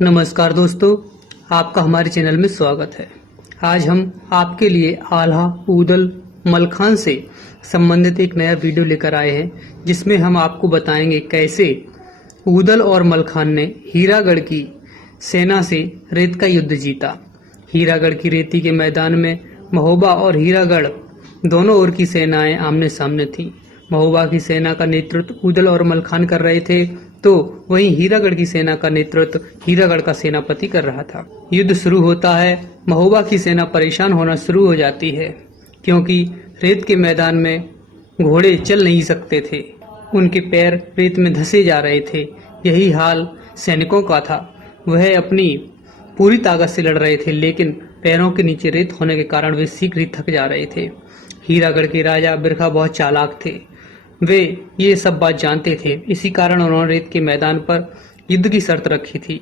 नमस्कार दोस्तों, आपका हमारे चैनल में स्वागत है। आज हम आपके लिए आल्हा ऊदल मलखान से संबंधित एक नया वीडियो लेकर आए हैं, जिसमें हम आपको बताएंगे कैसे ऊदल और मलखान ने हीरागढ़ की सेना से रेत का युद्ध जीता। हीरागढ़ की रेती के मैदान में महोबा और हीरागढ़ दोनों ओर की सेनाएं आमने सामने थीं। महोबा की सेना का नेतृत्व ऊदल और मलखान कर रहे थे, तो वहीं हीरागढ़ की सेना का नेतृत्व हीरागढ़ का सेनापति कर रहा था। युद्ध शुरू होता है। महोबा की सेना परेशान होना शुरू हो जाती है, क्योंकि रेत के मैदान में घोड़े चल नहीं सकते थे, उनके पैर रेत में धंसे जा रहे थे। यही हाल सैनिकों का था। वह अपनी पूरी ताकत से लड़ रहे थे, लेकिन पैरों के नीचे रेत होने के कारण वे शीघ्र ही थक जा रहे थे। हीरागढ़ के राजा बिरखा बहुत चालाक थे। वे ये सब बात जानते थे, इसी कारण उन्होंने रेत के मैदान पर युद्ध की शर्त रखी थी।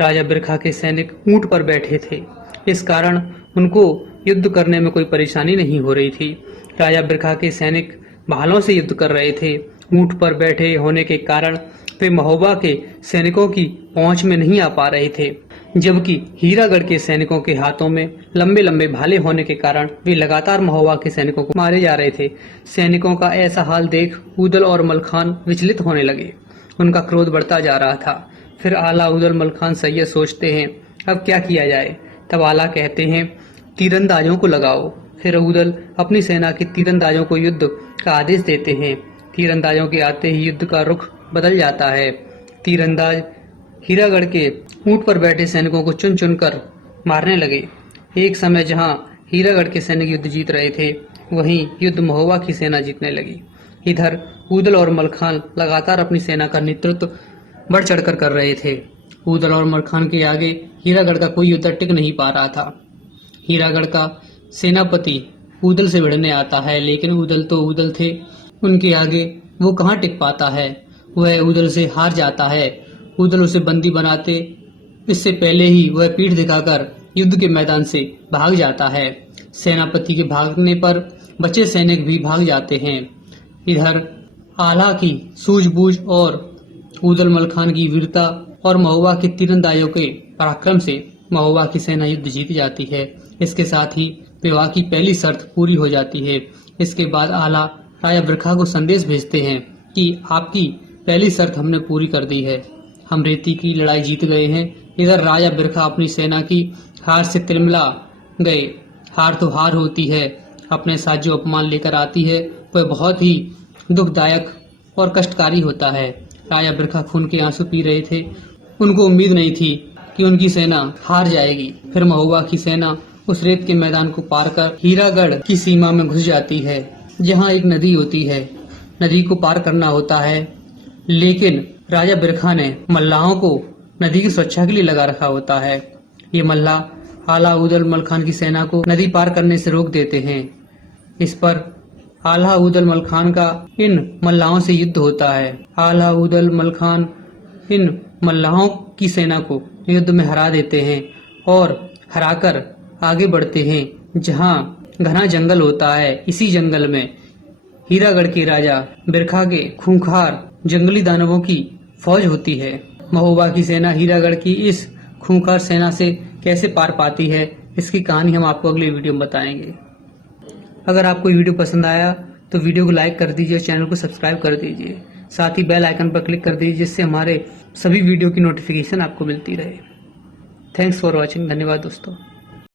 राजा बिरखा के सैनिक ऊंट पर बैठे थे, इस कारण उनको युद्ध करने में कोई परेशानी नहीं हो रही थी। राजा बिरखा के सैनिक भालों से युद्ध कर रहे थे। ऊंट पर बैठे होने के कारण वे महोबा के सैनिकों की पहुंच में नहीं आ पा रहे थे, जबकि हीरागढ़ के सैनिकों के हाथों में लंबे लंबे भाले होने के कारण वे लगातार महोबा के सैनिकों को मारे जा रहे थे। सैनिकों का ऐसा हाल देख ऊदल और मलखान विचलित होने लगे। उनका क्रोध बढ़ता जा रहा था। फिर आला ऊदल मलखान सैयद सोचते हैं, अब क्या किया जाए। तब आला कहते हैं, तीरंदाजों को लगाओ। फिर ऊदल अपनी सेना के तीरंदाजों को युद्ध का आदेश देते हैं। तीरंदाजों के आते ही युद्ध का रुख बदल जाता है। तीरंदाज हीरागढ़ के ऊंट पर बैठे सैनिकों को चुन चुनकर मारने लगे। एक समय जहां हीरागढ़ के सैनिक युद्ध जीत रहे थे, वहीं युद्ध महोबा की सेना जीतने लगी। इधर ऊदल और मलखान लगातार अपनी सेना का नेतृत्व बढ़ चढ़कर कर रहे थे। ऊदल और मलखान के आगे हीरागढ़ का कोई योद्धा टिक नहीं पा रहा था। हीरागढ़ का सेनापति ऊदल से भिड़ने आता है, लेकिन ऊदल तो ऊदल थे, उनके आगे वो कहाँ टिक पाता है। वह ऊदल से हार जाता है। ऊदल उसे बंदी बनाते इससे पहले ही वह पीठ दिखाकर युद्ध के मैदान से भाग जाता है। सेनापति के भागने पर बचे सैनिक भी भाग जाते हैं। इधर आला की सूझबूझ और ऊदल मलखान की वीरता और महोबा के तीरंदाजों के पराक्रम से महोबा की सेना युद्ध जीत जाती है। इसके साथ ही विवाह की पहली शर्त पूरी हो जाती है। इसके बाद आला राजा बिरखा को संदेश भेजते हैं कि आपकी पहली शर्त हमने पूरी कर दी है, हम रेती की लड़ाई जीत गए हैं। इधर राजा बिरखा अपनी सेना की हार से तिलमिला गए। हार तो हार होती है, अपने साथ जो अपमान लेकर आती है वह बहुत ही दुखदायक और कष्टकारी होता है। राजा बिरखा खून के आंसू पी रहे थे। उनको उम्मीद नहीं थी कि उनकी सेना हार जाएगी। फिर महोबा की सेना उस रेत के मैदान को पार कर हीरागढ़ की सीमा में घुस जाती है, जहाँ एक नदी होती है। नदी को पार करना होता है, लेकिन राजा बिरखा ने मल्लाहों को नदी की सुरक्षा के लिए लगा रखा होता है। ये मल्लाह आला ऊदल मलखान की सेना को नदी पार करने से रोक देते हैं। इस पर आला ऊदल मलखान का इन मल्लाहों से युद्ध होता है। आला ऊदल मलखान इन मल्लाहों की सेना को युद्ध में हरा देते हैं और हराकर आगे बढ़ते हैं, जहां घना जंगल होता है। इसी जंगल में हीरागढ़ के राजा बिरखा के खूंखार जंगली दानवों की फौज होती है। महोबा की सेना हीरागढ़ की इस खूंखार सेना से कैसे पार पाती है, इसकी कहानी हम आपको अगले वीडियो में बताएंगे। अगर आपको ये वीडियो पसंद आया तो वीडियो को लाइक कर दीजिए, चैनल को सब्सक्राइब कर दीजिए, साथ ही बेल आइकन पर क्लिक कर दीजिए, जिससे हमारे सभी वीडियो की नोटिफिकेशन आपको मिलती रहे। Thanks for watching. धन्यवाद दोस्तों।